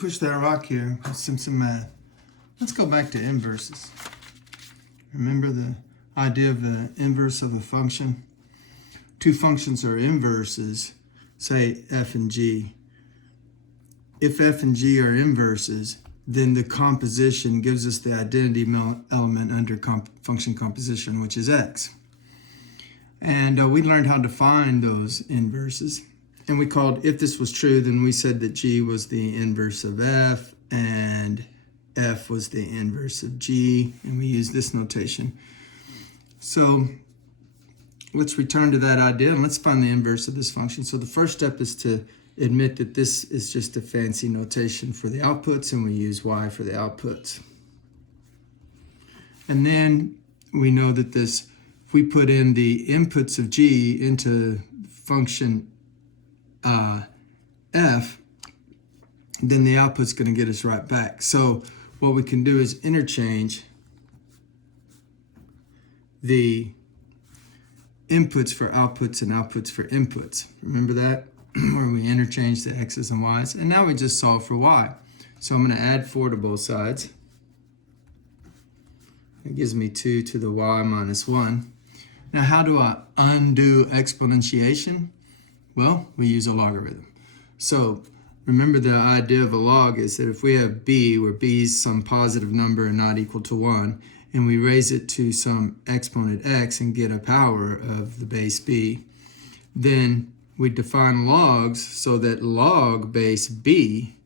push that rock here with some math. Let's go back to inverses. Remember the idea of the inverse of a function? Two functions are inverses, say f and g. If f and g are inverses, then the composition gives us the identity element under function composition, which is x. And we learned how to find those inverses. And we called, if this was true, then we said that g was the inverse of f, and f was the inverse of g, and we use this notation. So let's return to that idea, and let's find the inverse of this function. So the first step is to admit that this is just a fancy notation for the outputs, and we use y for the outputs. And then we know that this, if we put in the inputs of g into function f, then the output's going to get us right back. So what we can do is interchange the inputs for outputs and outputs for inputs. Remember that? Where we interchange the x's and y's. And now we just solve for y. So I'm going to add 4 to both sides. That gives me 2 to the y minus 1. Now how do I undo exponentiation? Well, we use a logarithm. So remember, the idea of a log is that if we have b, where b is some positive number and not equal to 1, and we raise it to some exponent x and get a power of the base b, then we define logs so that log base b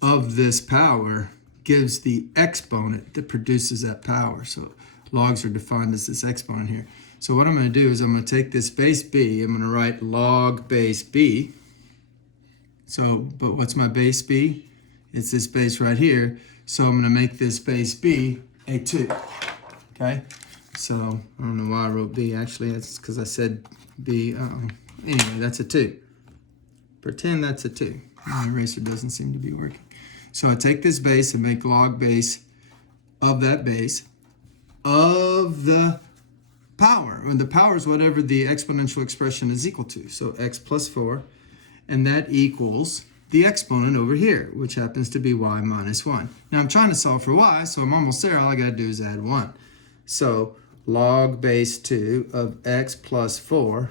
of this power gives the exponent that produces that power. So logs are defined as this exponent here. So what I'm going to do is I'm going to take this base b, I'm going to write log base b. So, but what's my base b? It's this base right here. So I'm going to make this base b a 2. Okay? So I don't know why I wrote b. Actually, it's because I said b. Anyway, that's a 2. Pretend that's a 2. My eraser doesn't seem to be working. So I take this base and make log base of that base of the power. And the power is whatever the exponential expression is equal to. So x plus 4. And that equals the exponent over here, which happens to be y minus 1. Now I'm trying to solve for y, so I'm almost there. All I got to do is add 1. So log base 2 of x plus 4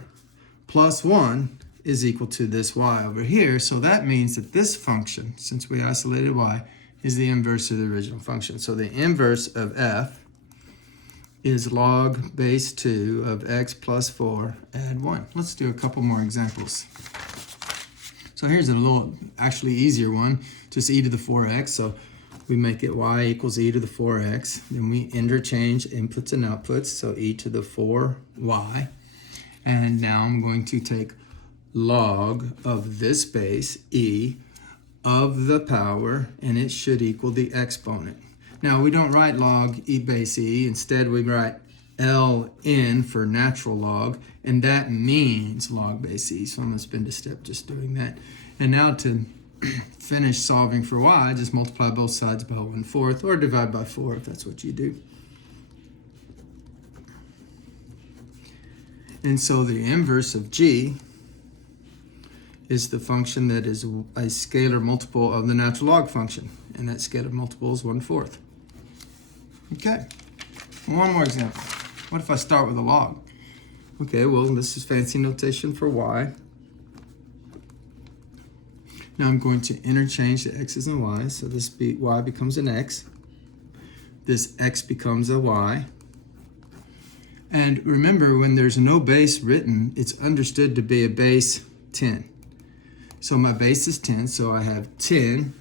plus 1 is equal to this y over here. So that means that this function, since we isolated y, is the inverse of the original function. So the inverse of f is log base 2 of x plus 4 add 1. Let's do a couple more examples. So here's a little, actually easier one, just e to the 4x. So we make it y equals e to the 4x. Then we interchange inputs and outputs, so e to the 4y. And now I'm going to take log of this base, e, of the power, and it should equal the exponent. Now we don't write log e base e. Instead we write ln for natural log, and that means log base e. So I'm going to spend a step just doing that. And now to finish solving for y, just multiply both sides by 1/4 or divide by 4 if that's what you do. And so the inverse of g is the function that is a scalar multiple of the natural log function, and that scalar multiple is 1/4. Okay, one more example. What if I start with a log? Okay, well, this is fancy notation for y. Now I'm going to interchange the x's and y's. So this y becomes an x. This x becomes a y. And remember, when there's no base written, it's understood to be a base 10. So my base is 10, so I have 10,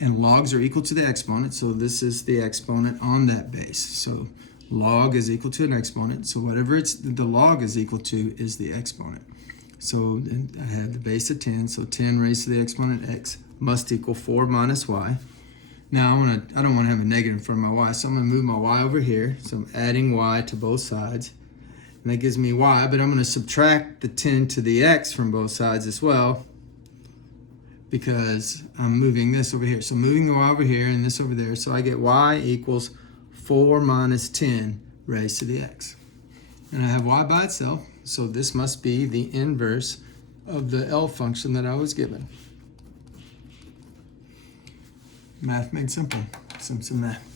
and logs are equal to the exponent, so this is the exponent on that base. So log is equal to an exponent, so whatever the log is equal to is the exponent. So I have the base of 10, so 10 raised to the exponent x must equal 4 minus y. Now I don't want to have a negative in front of my y, so I'm going to move my y over here. So I'm adding y to both sides, and that gives me y, but I'm going to subtract the 10 to the x from both sides as well, because I'm moving this over here. So moving the y over here and this over there, so I get y equals 4 minus 10 raised to the x. And I have y by itself, so this must be the inverse of the L function that I was given. Math made simple. Simple math.